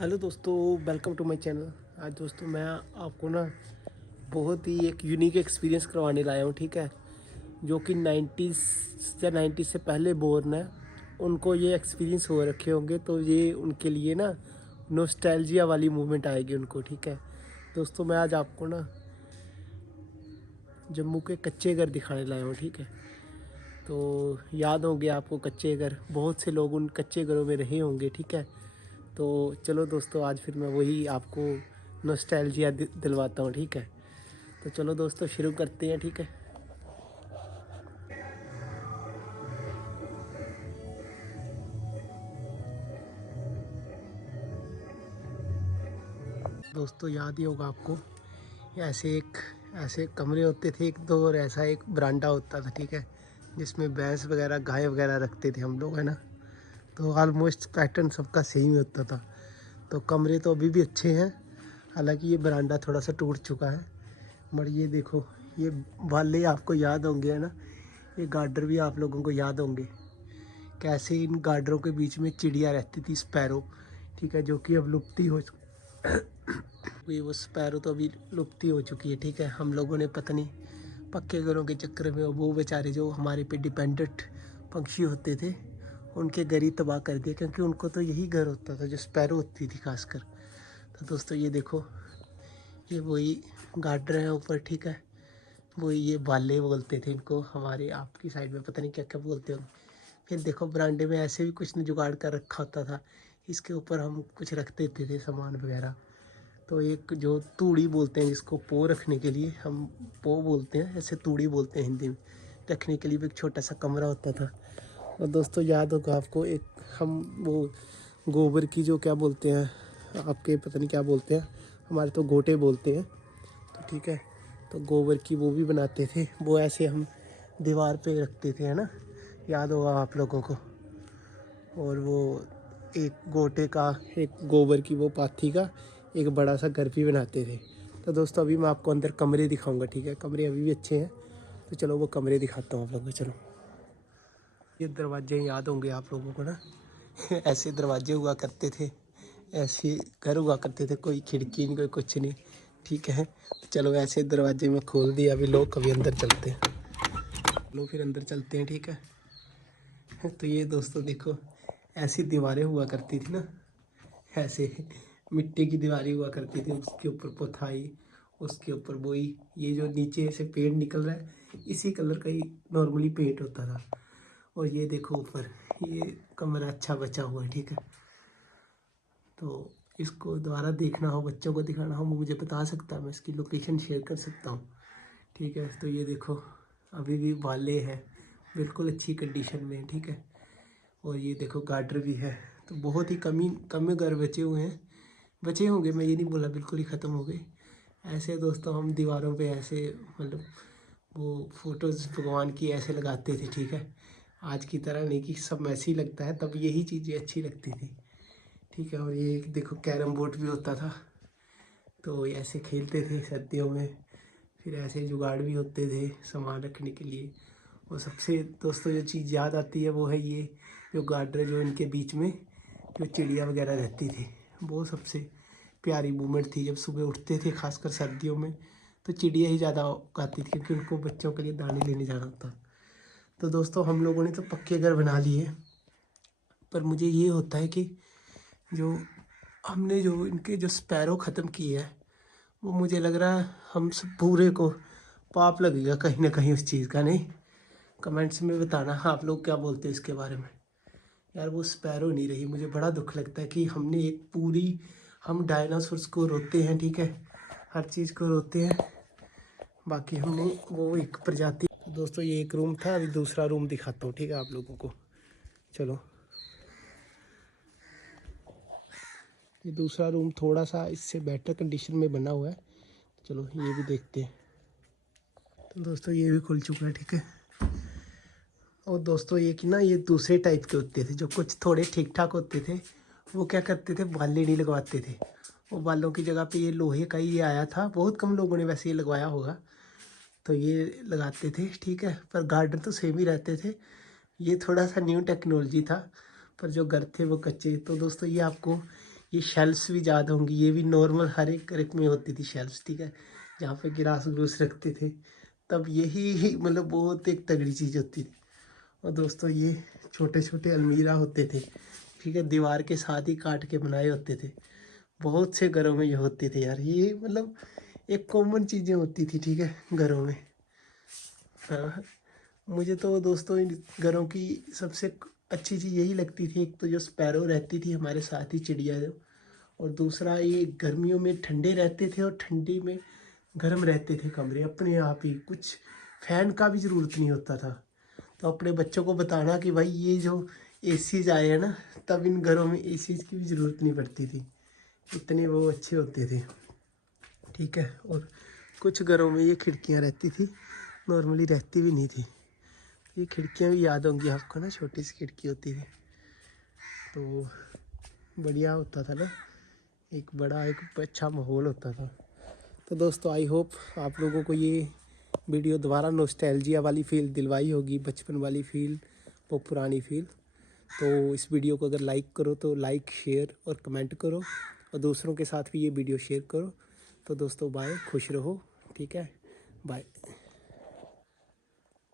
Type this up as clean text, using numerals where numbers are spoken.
Hello दोस्तों, welcome to my channel. आज दोस्तों मैं आपको ना बहुत ही एक यूनिक एक्सपीरियंस करवाने लाया हूँ। ठीक है, जो कि 90s या 90s से पहले बोर्न है, उनको ये एक्सपीरियंस हो रखे होंगे, तो ये उनके लिए ना नॉस्टैल्जिया वाली मूवमेंट आएगी उनको। ठीक है दोस्तों, मैं आज आपको ना जम्मू के कच्चे घर दिखाने लाया हूँ। ठीक है, तो याद होंगे आपको कच्चे घर, बहुत से लोग उन कच्चे घरों में रहे होंगे। ठीक है, तो चलो दोस्तों, आज फिर मैं वही आपको नॉस्टैल्जिया दिलवाता हूँ। ठीक है, तो चलो दोस्तों शुरू करते हैं। ठीक है दोस्तों, याद ही होगा आपको, ऐसे कमरे होते थे एक दो, और ऐसा एक बरांडा होता था। ठीक है, जिसमें भैंस वगैरह गाय वगैरह रखते थे हम लोग, है ना। तो ऑलमोस्ट पैटर्न सबका सेम होता था। तो कमरे तो अभी भी अच्छे हैं, हालांकि ये बरांडा थोड़ा सा टूट चुका है। बट ये देखो, ये वाले आपको याद होंगे, है ना। ये गार्डर भी आप लोगों को याद होंगे, कैसे इन गार्डरों के बीच में चिड़िया रहती थी, स्पैरो। ठीक है, जो कि अब लुप्ती हो हुई, वो स्पैरो तो अभी लुप्ती हो चुकी है। ठीक है, हम लोगों ने पता नहीं पक्के घरों के चक्कर में वो बेचारे जो हमारे पे डिपेंडेंट पक्षी होते थे, उनके घर ही तबाह कर दिए, क्योंकि उनको तो यही घर होता था जो स्पैरो होती थी खासकर। तो दोस्तों ये देखो, ये वही गार्डर है ऊपर। ठीक है, वो ये बाले बोलते थे इनको, हमारे आपकी साइड में पता नहीं क्या क्या बोलते होंगे। फिर देखो, बरांडे में ऐसे भी कुछ न जुगाड़ कर रखा होता था, इसके ऊपर हम कुछ रख देते थे सामान वगैरह। तो एक जो तूड़ी बोलते हैं, जिसको पो रखने के लिए हम पो बोलते हैं, ऐसे तूड़ी बोलते हैं हिंदी में, रखने के लिए भी एक छोटा सा कमरा होता था। और दोस्तों याद होगा आपको, एक हम वो गोबर की जो क्या बोलते हैं, आपके पता नहीं क्या बोलते हैं, हमारे तो गोटे बोलते हैं। तो ठीक है, तो गोबर की वो भी बनाते थे, वो ऐसे हम दीवार पे रखते थे, है ना, याद होगा आप लोगों को। और वो एक गोटे का, एक गोबर की वो पाथी का एक बड़ा सा घर भी बनाते थे। तो दोस्तों अभी मैं आपको अंदर कमरे दिखाऊंगा। ठीक है, कमरे अभी भी अच्छे हैं, तो चलो वो कमरे दिखाता हूँ आप लोगों को। चलो, ये दरवाजे याद होंगे आप लोगों को ना ऐसे दरवाजे हुआ करते थे, ऐसे घर हुआ करते थे, कोई खिड़की नहीं, कोई कुछ नहीं। ठीक है, तो चलो ऐसे दरवाजे में खोल दिया, अभी लोग कभी अंदर चलते हैं। चलो फिर अंदर चलते हैं। ठीक है तो ये दोस्तों देखो, ऐसी दीवारें हुआ करती थी ना, ऐसे मिट्टी की दीवारें हुआ करती थी, उसके ऊपर पुताई, उसके ऊपर वही ये जो नीचे से पेंट निकल रहा है, इसी कलर का ही नॉर्मली पेंट होता था। और ये देखो ऊपर, ये कमरा अच्छा बचा हुआ है। ठीक है, तो इसको दोबारा देखना हो, बच्चों को दिखाना हो, मुझे बता सकता है, मैं इसकी लोकेशन शेयर कर सकता हूँ। ठीक है, तो ये देखो अभी भी वाले हैं, बिल्कुल अच्छी कंडीशन में। ठीक है, और ये देखो गार्डर भी है। तो बहुत ही कम घर बचे हुए हैं, बचे होंगे, मैं ये नहीं बोला बिल्कुल ही ख़त्म हो गए। ऐसे दोस्तों हम दीवारों पे ऐसे, मतलब वो फोटोज़ भगवान की ऐसे लगाते थे। ठीक है, आज की तरह नहीं कि सब ऐसे ही लगता है, तब यही चीज़ें अच्छी लगती थी। ठीक है, और ये देखो कैरम बोर्ड भी होता था, तो ऐसे खेलते थे सर्दियों में। फिर ऐसे जुगाड़ भी होते थे सामान रखने के लिए। और सबसे दोस्तों जो चीज़ याद आती है वो है ये जो गार्डर, जो इनके बीच में जो चिड़िया वगैरह रहती थी, वो सबसे प्यारी मूवमेंट थी। जब सुबह उठते थे खासकर सर्दियों में, तो चिड़िया ही ज़्यादा आती थी, क्योंकि उनको बच्चों के लिए दाने लेने जाना होता। तो दोस्तों हम लोगों ने तो पक्के घर बना लिए, पर मुझे ये होता है कि जो हमने जो इनके जो स्पैरो ख़त्म किए हैं, वो मुझे लग रहा है हम सब पूरे को पाप लगेगा कहीं ना कहीं उस चीज़ का। नहीं, कमेंट्स में बताना आप लोग क्या बोलते हैं इसके बारे में। यार वो स्पैरो नहीं रही, मुझे बड़ा दुख लगता है कि हमने एक पूरी, हम डायनासोर्स को रोते हैं, ठीक है, हर चीज़ को रोते हैं, बाकी हमने वो एक प्रजाति। तो दोस्तों ये एक रूम था, अभी दूसरा रूम दिखाता हूँ। ठीक है आप लोगों को, चलो। ये दूसरा रूम थोड़ा सा इससे बेटर कंडीशन में बना हुआ है, चलो ये भी देखते हैं। तो दोस्तों ये भी खुल चुका है। ठीक है, और दोस्तों ये कि ना, ये दूसरे टाइप के होते थे, जो कुछ थोड़े ठीक ठाक होते थे, वो क्या करते थे, बाले नहीं लगवाते थे। वो बालों की जगह पे ये लोहे का ही ये आया था, बहुत कम लोगों ने वैसे ये लगवाया होगा, तो ये लगाते थे। ठीक है, पर गार्डर तो सेम ही रहते थे, ये थोड़ा सा न्यू टेक्नोलॉजी था, पर जो घर थे वो कच्चे। तो दोस्तों ये आपको ये शेल्फ्स भी याद होंगी, ये भी नॉर्मल हर एक घर में होती थी शेल्फ्स, ठीक है, जहाँ पे गिलास ग्लूस रखते थे। तब यही मतलब बहुत एक तगड़ी चीज़ होती थी। और दोस्तों ये छोटे छोटे अलमीरा होते थे, ठीक है, दीवार के साथ ही काट के बनाए होते थे। बहुत से घरों में ये होते थे यार, ये मतलब एक कॉमन चीज़ें होती थी, ठीक है, घरों में। हाँ, मुझे तो दोस्तों इन घरों की सबसे अच्छी चीज़ यही लगती थी, एक तो जो स्पैरो रहती थी हमारे साथ ही, चिड़िया जो, और दूसरा ये गर्मियों में ठंडे रहते थे और ठंडी में गर्म रहते थे कमरे अपने आप ही, कुछ फैन का भी ज़रूरत नहीं होता था। तो अपने बच्चों को बताना कि भाई ये जो एसीज आए हैं ना, तब इन घरों में एसीज की भी ज़रूरत नहीं पड़ती थी, इतने वो अच्छे होते थे, ठीक है। और कुछ घरों में ये खिड़कियाँ रहती थी, नॉर्मली रहती भी नहीं थी। ये खिड़कियाँ भी याद होंगी आपको ना, छोटी सी खिड़की होती थी, तो बढ़िया होता था ना, एक बड़ा एक अच्छा माहौल होता था। तो दोस्तों आई होप आप लोगों को ये वीडियो दोबारा नॉस्टैल्जिया वाली फील दिलवाई होगी, बचपन वाली फील, वो पुरानी फील। तो इस वीडियो को अगर लाइक करो तो लाइक, शेयर और कमेंट करो, और दूसरों के साथ भी ये वीडियो शेयर करो। तो दोस्तों बाय, खुश रहो, ठीक है, बाय।